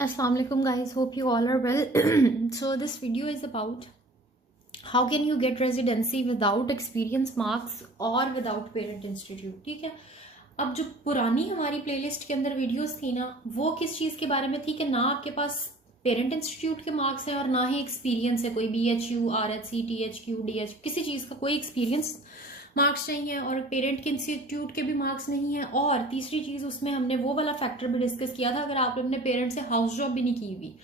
Assalamualaikum guys, hope you all are well. So this video is about how can you get residency without experience marks or without parent institute. ठीक है, अब जो पुरानी हमारी playlist के अंदर videos थी ना, वो किस चीज के बारे में थी कि ना आपके पास पेरेंट इंस्टीट्यूट के मार्क्स हैं और ना ही एक्सपीरियंस है, कोई BHU RHC THQ DH किसी चीज का कोई एक्सपीरियंस मार्क्स नहीं है और पेरेंट के इंस्टीट्यूट के भी मार्क्स नहीं है। और तीसरी चीज उसमें हमने वो वाला फैक्टर भी डिस्कस किया था, अगर आपने अपने पेरेंट से हाउस जॉब भी नहीं की हुई,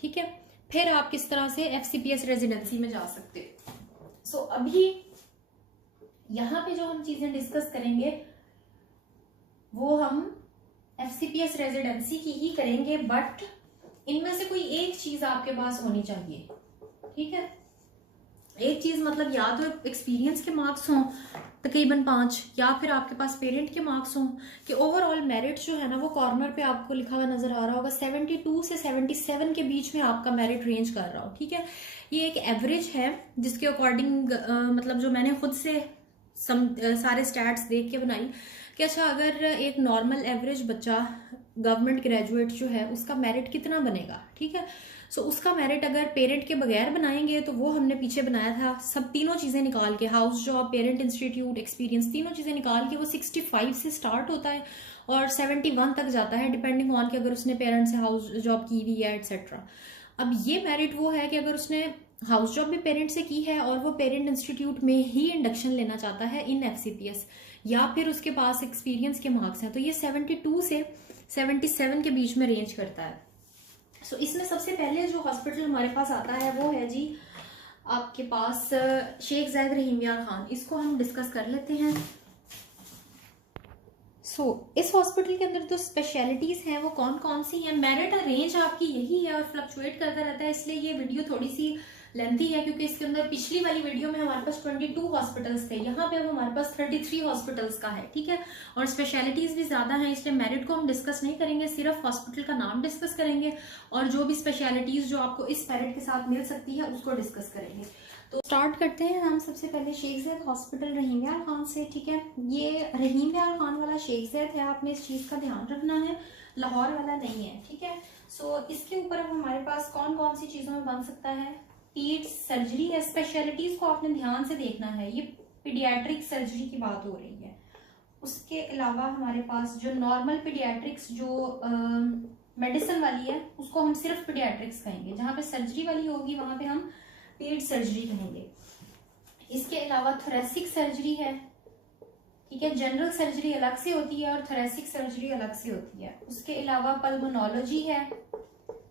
ठीक है, फिर आप किस तरह से FCPS रेजिडेंसी में जा सकते हो। सो अभी यहाँ पे जो हम चीजें डिस्कस करेंगे वो हम FCPS रेजिडेंसी की ही करेंगे, बट इनमें से कोई एक चीज आपके पास होनी चाहिए। ठीक है, एक चीज मतलब या तो एक्सपीरियंस के मार्क्स हों तकरीबन 5, या फिर आपके पास पेरेंट के मार्क्स हों कि ओवरऑल मेरिट जो है ना वो कॉर्नर पे आपको लिखा हुआ नजर आ रहा होगा 72 से 77 के बीच में आपका मेरिट रेंज कर रहा हो। ठीक है, ये एक एवरेज है जिसके अकॉर्डिंग मतलब जो मैंने खुद से सारे स्टैट्स देख के बनाई कि अच्छा अगर एक नॉर्मल एवरेज बच्चा गवर्नमेंट ग्रेजुएट जो है उसका मेरिट कितना बनेगा। ठीक है, सो उसका मेरिट अगर पेरेंट के बगैर बनाएंगे तो वो हमने पीछे बनाया था, सब तीनों चीजें निकाल के, house job, parent institute, experience, तीनों चीजें निकाल के वो 65 से स्टार्ट होता है और 71 तक जाता है, डिपेंडिंग ऑन कि अगर उसने पेरेंट से हाउस जॉब की हुई है एटसेट्रा। अब ये मेरिट वो है कि अगर उसने हाउस जॉब भी पेरेंट से की है और वो पेरेंट इंस्टीट्यूट में ही इंडक्शन लेना चाहता है इन FCPS, या फिर उसके पास एक्सपीरियंस के मार्क्स हैं, तो ये 72 से 77 के बीच में रेंज करता है। सो इसमें सबसे पहले जो हॉस्पिटल हमारे पास आता है वो है जी आपके पास शेख ज़ैद रहीम यार खान। इसको हम डिस्कस कर लेते हैं। इस हॉस्पिटल के अंदर जो स्पेशलिटीज हैं वो कौन कौन सी हैं। मेरिट रेंज आपकी यही है और फ्लक्चुएट करता रहता है, इसलिए ये वीडियो थोड़ी सी लेंथी है क्योंकि इसके अंदर पिछली वाली वीडियो में हमारे पास 22 हॉस्पिटल्स थे, यहाँ पे अब हमारे पास 33 हॉस्पिटल्स का है। ठीक है, और स्पेशलिटीज भी ज्यादा हैं, इसलिए मेरिट को हम डिस्कस नहीं करेंगे, सिर्फ हॉस्पिटल का नाम डिस्कस करेंगे और जो भी स्पेशलिटीज जो आपको इस मेरिट के साथ मिल सकती है उसको डिस्कस करेंगे। तो स्टार्ट करते हैं हम सबसे पहले शेख ज़ैद हॉस्पिटल रहीम यार खान से। ठीक है, ये रहीम यार खान वाला शेख ज़ैद है, आपने इस चीज़ का ध्यान रखना है, लाहौर वाला नहीं है। ठीक है, इसके ऊपर अब हमारे पास कौन कौन सी चीज़ों में बन सकता है। पीड्स सर्जरी है, स्पेशलिटीज़ को आपने ध्यान से देखना है, ये पीडियाट्रिक सर्जरी की बात हो रही है। उसके अलावा हमारे पास जो नॉर्मल पीडियाट्रिक्स जो मेडिसिन वाली है उसको हम सिर्फ पीडियाट्रिक्स कहेंगे, जहाँ पे सर्जरी वाली होगी वहाँ पे हम पीड सर्जरी कहेंगे। इसके अलावा थोरेसिक सर्जरी है। ठीक है, जनरल सर्जरी अलग से होती है और थोरेसिक सर्जरी अलग से होती है। उसके अलावा पल्मोनोलॉजी है,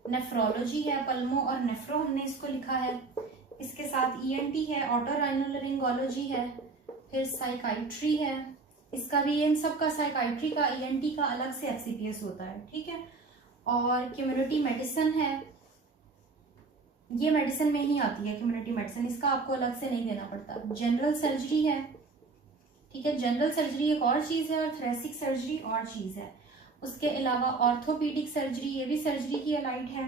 नेफ्रोलॉजी है, पल्मो और नेफ्रो हमने इसको लिखा है। इसके साथ ENT है, ऑटोराइनोलरिंगोलॉजी है, फिर साइकाइट्री है, इसका भी इन सब का साइकाइट्री का ENT का अलग से FCPS होता है। ठीक है, और कम्युनिटी मेडिसिन है, ये मेडिसिन में ही आती है कम्युनिटी मेडिसिन, इसका आपको अलग से नहीं देना पड़ता। जनरल सर्जरी है। ठीक है, जनरल सर्जरी एक और चीज है और थोरेसिक सर्जरी और चीज है। उसके अलावा ऑर्थोपीडिक सर्जरी, ये भी सर्जरी की अलाइड है।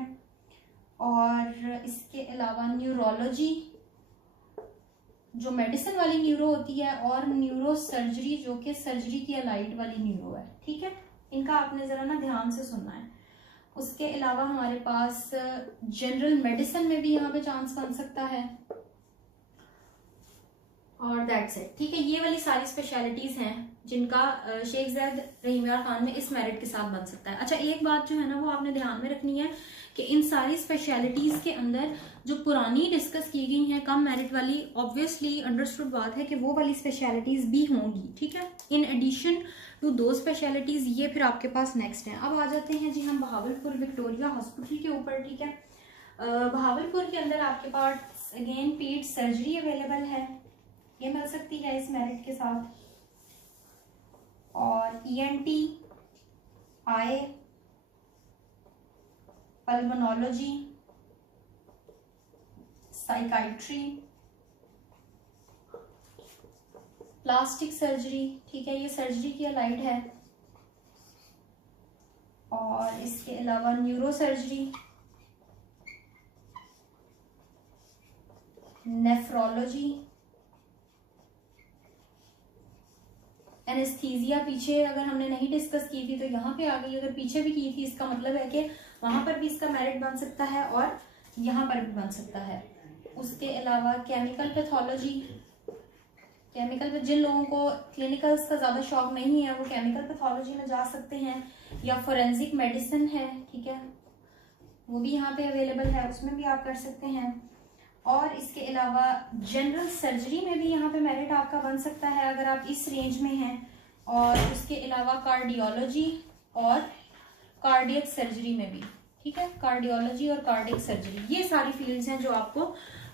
और इसके अलावा न्यूरोलॉजी जो मेडिसिन वाली न्यूरो होती है, और न्यूरो सर्जरी जो कि सर्जरी की अलाइड वाली न्यूरो है। ठीक है, इनका आपने जरा ना ध्यान से सुनना है। उसके अलावा हमारे पास जनरल मेडिसिन में भी यहाँ पे चांस बन सकता है और दैट्स इट। ठीक है, ये वाली सारी स्पेशलिटीज हैं जिनका शेख ज़ैद रहीम यार खान में इस मेरिट के साथ बन सकता है। अच्छा, एक बात जो है ना वो आपने ध्यान में रखनी है कि इन सारी स्पेशलिटीज के अंदर जो पुरानी डिस्कस की गई हैं कम मेरिट वाली, ऑब्वियसली अंडरस्टूड बात है कि वो वाली स्पेशलिटीज भी होंगी। ठीक है, इन एडिशन टू दो स्पेशलिटीज ये फिर आपके पास नेक्स्ट है। अब आ जाते हैं जी हम बहावलपुर विक्टोरिया हॉस्पिटल के ऊपर। ठीक है, बहावलपुर के अंदर आपके पास अगेन पीड सर्जरी अवेलेबल है, ये मिल सकती है इस मेरिट के साथ, और ENT, आई, पल्मोनोलॉजी, साइकाइट्री, प्लास्टिक सर्जरी। ठीक है, ये सर्जरी की अलाइड है। और इसके अलावा न्यूरो सर्जरी, नेफ्रोलॉजी, एनेस्थीजिया पीछे अगर हमने नहीं डिस्कस की थी तो यहाँ पे आ गई, अगर पीछे भी की थी इसका मतलब है कि वहां पर भी इसका मेरिट बन सकता है और यहाँ पर भी बन सकता है। उसके अलावा केमिकल पैथोलॉजी, केमिकल पे जिन लोगों को क्लिनिकल्स का ज़्यादा शौक नहीं है वो केमिकल पैथोलॉजी में जा सकते हैं, या फोरेंसिक मेडिसिन है, ठीक है, वो भी यहाँ पे अवेलेबल है, उसमें भी आप कर सकते हैं। और इसके अलावा जनरल सर्जरी में भी यहाँ पे मेरिट आपका बन सकता है अगर आप इस रेंज में हैं। और उसके अलावा कार्डियोलॉजी और कार्डियक सर्जरी में भी, ठीक है, कार्डियोलॉजी और कार्डियक सर्जरी, ये सारी फील्ड्स हैं जो आपको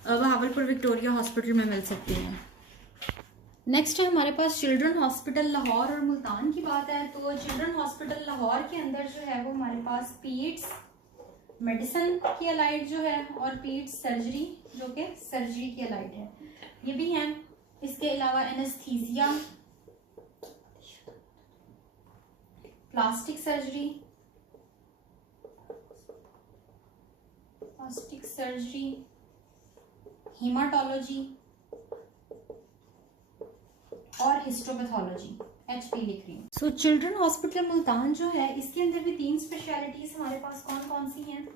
बहावलपुर विक्टोरिया हॉस्पिटल में मिल सकती हैं। नेक्स्ट है हमारे पास चिल्ड्रन हॉस्पिटल लाहौर और मुल्तान की बात है। तो चिल्ड्रन हॉस्पिटल लाहौर के अंदर जो है वो हमारे पास पीड्स मेडिसिन की अलाइड जो है और पीड्स सर्जरी जो कि सर्जरी की अलाइड है, ये भी हैं। इसके अलावा एनेस्थीसिया, प्लास्टिक सर्जरी, हीमाटोलॉजी और हिस्टोपैथोलॉजी, HP लिख रही हूँ। सो चिल्ड्रन हॉस्पिटल मुल्तान जो है इसके अंदर भी 3 स्पेशलिटीज हमारे पास कौन कौन सी हैं।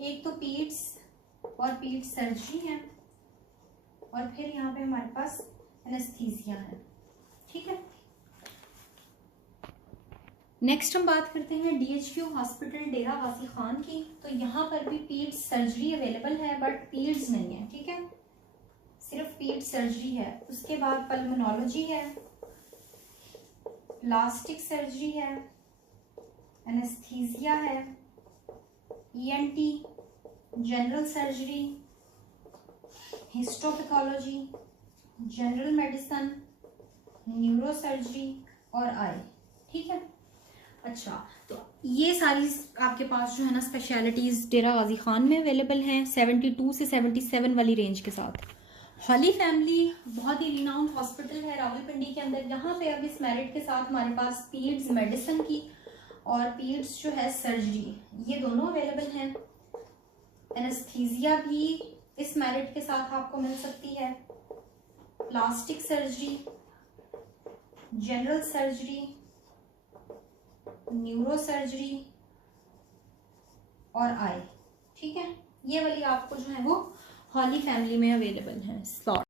एक तो पीड्स और पीड्स सर्जरी है, और फिर यहाँ पे हमारे पास एनेस्थीसिया है, ठीक है। नेक्स्ट हम बात करते हैं DHQ हॉस्पिटल डेरा गाजी खान की। तो यहाँ पर भी पीड्स सर्जरी अवेलेबल है बट पीड्स नहीं है, ठीक है, सिर्फ पीड्स सर्जरी है। उसके बाद पल्मोनोलॉजी है, प्लास्टिक सर्जरी है, एनेस्थीसिया है, ENT, general surgery, histopathology, general medicine, neuro surgery और आई, ठीक है। अच्छा, तो ये सारी आपके पास जो है ना स्पेशलिटीज डेरा गाजी खान में अवेलेबल हैं 72 से 77 वाली रेंज के साथ। हॉली फैमिली बहुत ही रिनाउंड हॉस्पिटल है रावलपिंडी के अंदर। यहाँ पे अब इस मेरिट के साथ हमारे पास पीड्स मेडिसिन की और पीड्स जो है सर्जरी, ये दोनों अवेलेबल हैं। एनेस्थीसिया भी इस मेरिट के साथ आपको मिल सकती है, plastic surgery, general surgery, neuro surgery और आई, ठीक है, ये वाली आपको जो है वो हॉली फैमिली में अवेलेबल है स्लॉट।